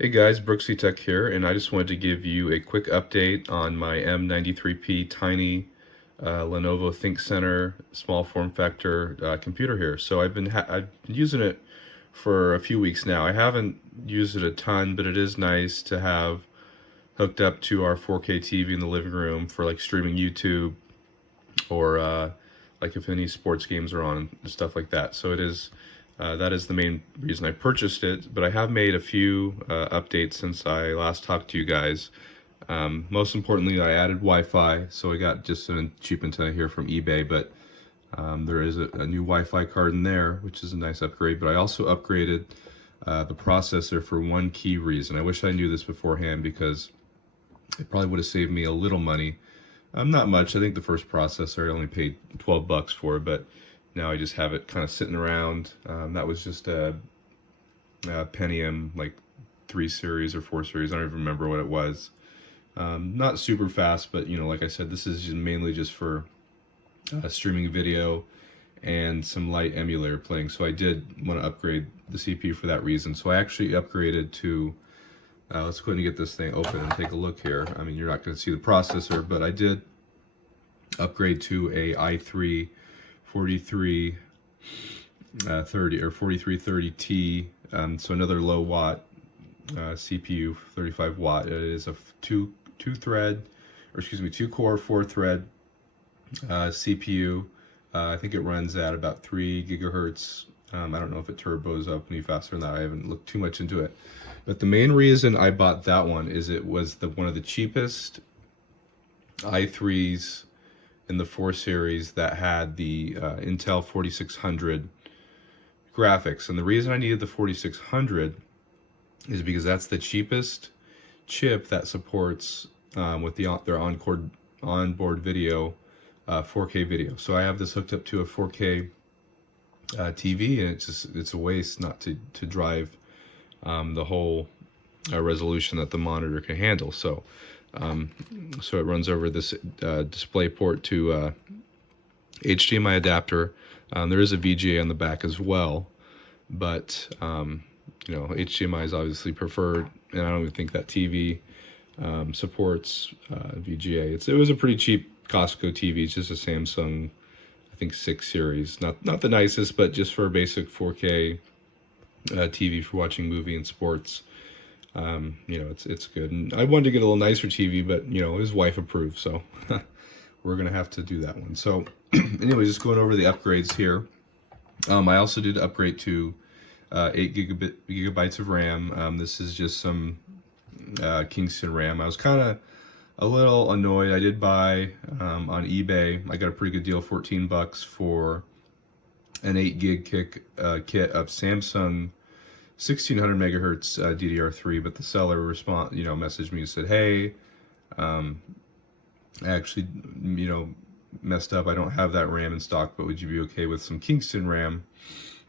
Hey guys, Brooksy Tech here, and I just wanted to give you a quick update on my M93P tiny Lenovo Thinkcentre small form factor computer here. So I've been using it for a few weeks now. I haven't used it a ton, but it is nice to have hooked up to our 4K TV in the living room for like streaming YouTube or like if any sports games are on and stuff like that. So it is that is the main reason I purchased it, but I have made a few updates since I last talked to you guys. Most importantly, I added Wi-Fi, so I got just a cheap antenna here from eBay, but there is a new Wi-Fi card in there, which is a nice upgrade, but I also upgraded the processor for one key reason. I wish I knew this beforehand because it probably would have saved me a little money. Not much. I think the first processor I only paid 12 bucks for, but now I just have it kind of sitting around. That was just a Pentium, like 3 series or 4 series. I don't even remember what it was. Not super fast, but like I said, this is mainly just for streaming video and some light emulator playing. So I did want to upgrade the CPU for that reason. So I actually upgraded to, let's go ahead and get this thing open and take a look here. I mean, you're not going to see the processor, but I did upgrade to a i3 4330 or 4330T, so another low watt CPU, 35 watt. It is a two core, 4 thread CPU. I think it runs at about 3 gigahertz. I don't know if it turbos up any faster than that. I haven't looked too much into it. But the main reason I bought that one is it was one of the cheapest i3s in the 4 series that had the Intel 4600 graphics. And the reason I needed the 4600 is because that's the cheapest chip that supports with their onboard video, 4K video. So I have this hooked up to a 4K TV, and it's a waste not to drive the whole resolution that the monitor can handle. So so it runs over this display port to HDMI adapter. There is a VGA on the back as well, but HDMI is obviously preferred, and I don't even think that TV supports VGA. It was a pretty cheap Costco TV. It's just a Samsung, I think 6 series. Not the nicest, but just for a basic 4K TV for watching movie and sports. It's good. And I wanted to get a little nicer TV, but his wife approved, so we're gonna have to do that one. So anyway, just going over the upgrades here. I also did upgrade to 8 gigabytes of RAM. This is just some Kingston RAM. I was kind of a little annoyed. I did buy on eBay. I got a pretty good deal, 14 bucks for an 8 gig kit of Samsung 1600 megahertz DDR3, but the seller messaged me and said, hey, I actually, messed up. I don't have that RAM in stock, but would you be okay with some Kingston RAM?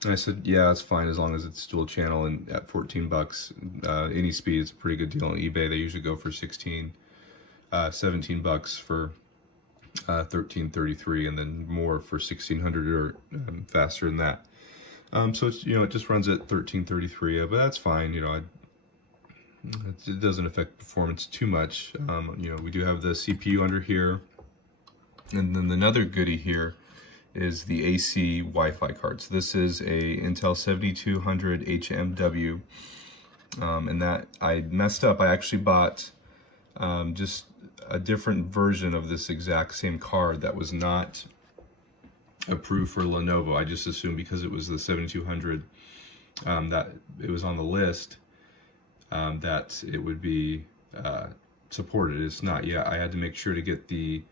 And I said, yeah, that's fine as long as it's dual channel, and at 14 bucks, any speed is a pretty good deal on eBay. They usually go for 17 bucks for 1333, and then more for 1600 or faster than that. So it's, it just runs at 1333, but that's fine. It doesn't affect performance too much. We do have the CPU under here, and then another goodie here is the AC Wi-Fi card. So this is a Intel 7200 HMW, and that I messed up. I actually bought just a different version of this exact same card that was not approved for Lenovo. I just assumed because it was the 7200 that it was on the list that it would be supported. It's not yet. I had to make sure to get the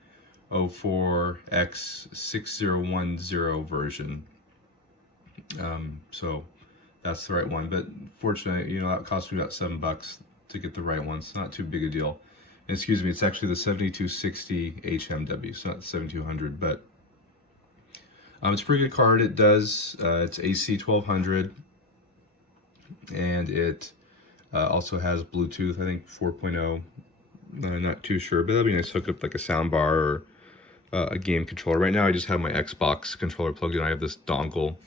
04X6010 version. So that's the right one. But fortunately, that cost me about $7 to get the right one. It's not too big a deal. And excuse me, it's actually the 7260 HMW. It's not the 7200, but it's a pretty good card. It does, it's AC 1200, and it also has Bluetooth, I think 4.0. I'm not too sure, but that'd be nice to hook up like a sound bar or a game controller. Right now I just have my Xbox controller plugged in. I have this dongle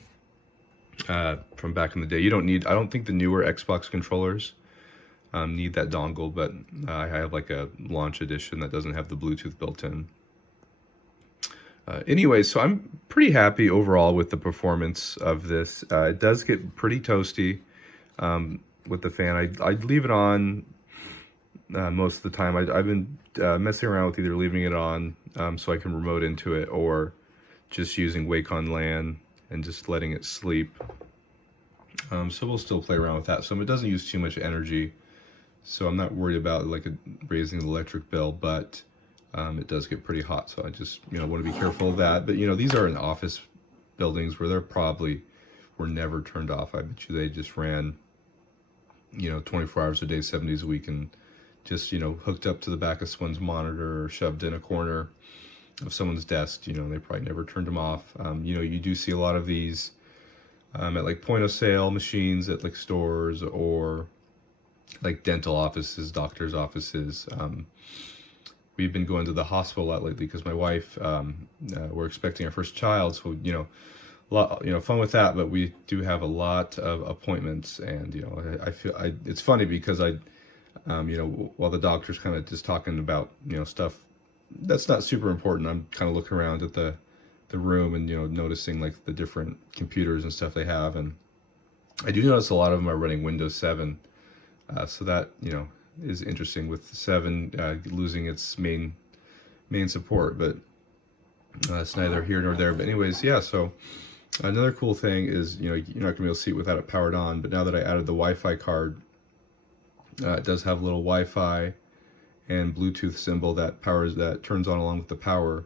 from back in the day. I don't think the newer Xbox controllers need that dongle, but I have like a launch edition that doesn't have the Bluetooth built in. Anyway, so I'm pretty happy overall with the performance of this. It does get pretty toasty with the fan. I'd leave it on most of the time. I've been messing around with either leaving it on so I can remote into it, or just using Wake on LAN and just letting it sleep. So we'll still play around with that. So it doesn't use too much energy, so I'm not worried about like raising the electric bill, but it does get pretty hot, so I just want to be careful of that. But these are in office buildings where they're probably were never turned off. I bet you they just ran 24 hours a day, 7 days a week, and just hooked up to the back of someone's monitor or shoved in a corner of someone's desk. They probably never turned them off. You do see a lot of these at like point of sale machines at like stores, or like dental offices, doctors' offices. We've been going to the hospital a lot lately because my wife, we're expecting our first child, so a lot, fun with that. But we do have a lot of appointments, and I feel it's funny because while the doctor's kind of just talking about stuff that's not super important, I'm kind of looking around at the room and noticing like the different computers and stuff they have, and I do notice a lot of them are running Windows 7, so that is interesting with 7 losing its main support, but it's neither here nor there. But anyways, yeah, so another cool thing is you're not gonna be able to see it without it powered on, but now that I added the Wi-Fi card, it does have a little Wi-Fi and Bluetooth symbol that turns on along with the power.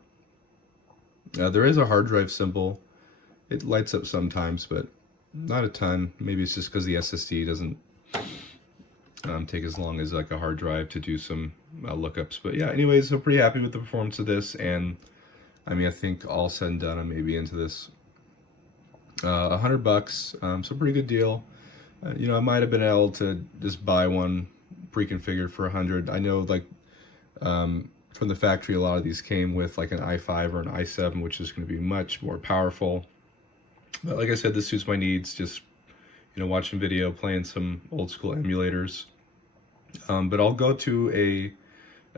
There is a hard drive symbol. It lights up sometimes, but not a ton. Maybe it's just because the SSD doesn't take as long as like a hard drive to do some lookups. But yeah, anyways, so pretty happy with the performance of this, and I mean, I think all said and done, I may be into this. $100, so pretty good deal. I might have been able to just buy one pre-configured for 100. I know, like, from the factory, a lot of these came with like an i5 or an i7, which is going to be much more powerful. But like I said, this suits my needs. Just watching video, playing some old school emulators. But I'll go to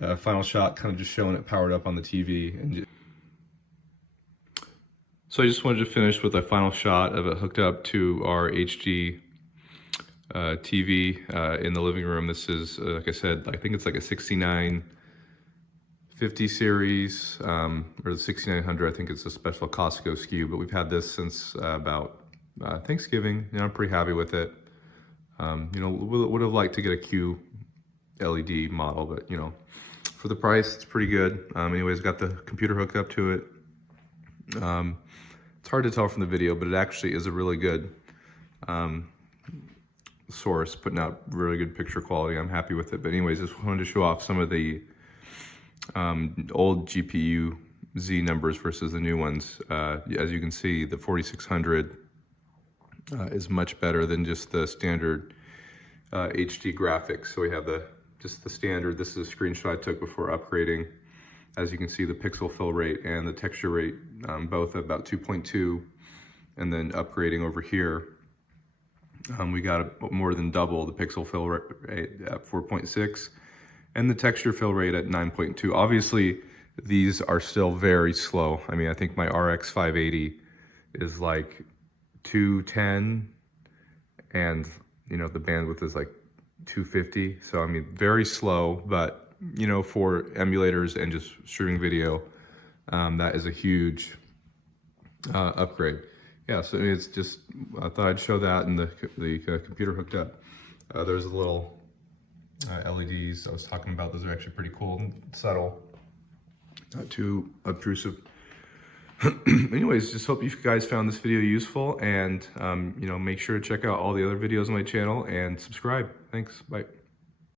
a final shot, kind of just showing it powered up on the TV. So I just wanted to finish with a final shot of it hooked up to our HD TV in the living room. This is, like I said, I think it's like a 6950 series, or the 6900. I think it's a special Costco SKU, but we've had this since about Thanksgiving. I'm pretty happy with it. Would have liked to get a Q LED model, but for the price, it's pretty good. Anyways, got the computer hooked up to it. It's hard to tell from the video, but it actually is a really good source, putting out really good picture quality. I'm happy with it. But anyways, just wanted to show off some of the old GPU Z numbers versus the new ones. As you can see, the 4600 is much better than just the standard HD graphics. So we have just the standard. This is a screenshot I took before upgrading. As you can see, the pixel fill rate and the texture rate, both at about 2.2, and then upgrading over here, we got more than double the pixel fill rate at 4.6, and the texture fill rate at 9.2. Obviously, these are still very slow. I mean, I think my RX 580 is like 210, and the bandwidth is like 250. So I mean, very slow, but for emulators and just streaming video, that is a huge upgrade. Yeah, so it's just, I thought I'd show that, and the computer hooked up. There's a little LEDs I was talking about. Those are actually pretty cool and subtle, not too obtrusive. Anyways, just hope you guys found this video useful, and make sure to check out all the other videos on my channel and subscribe. Thanks, bye.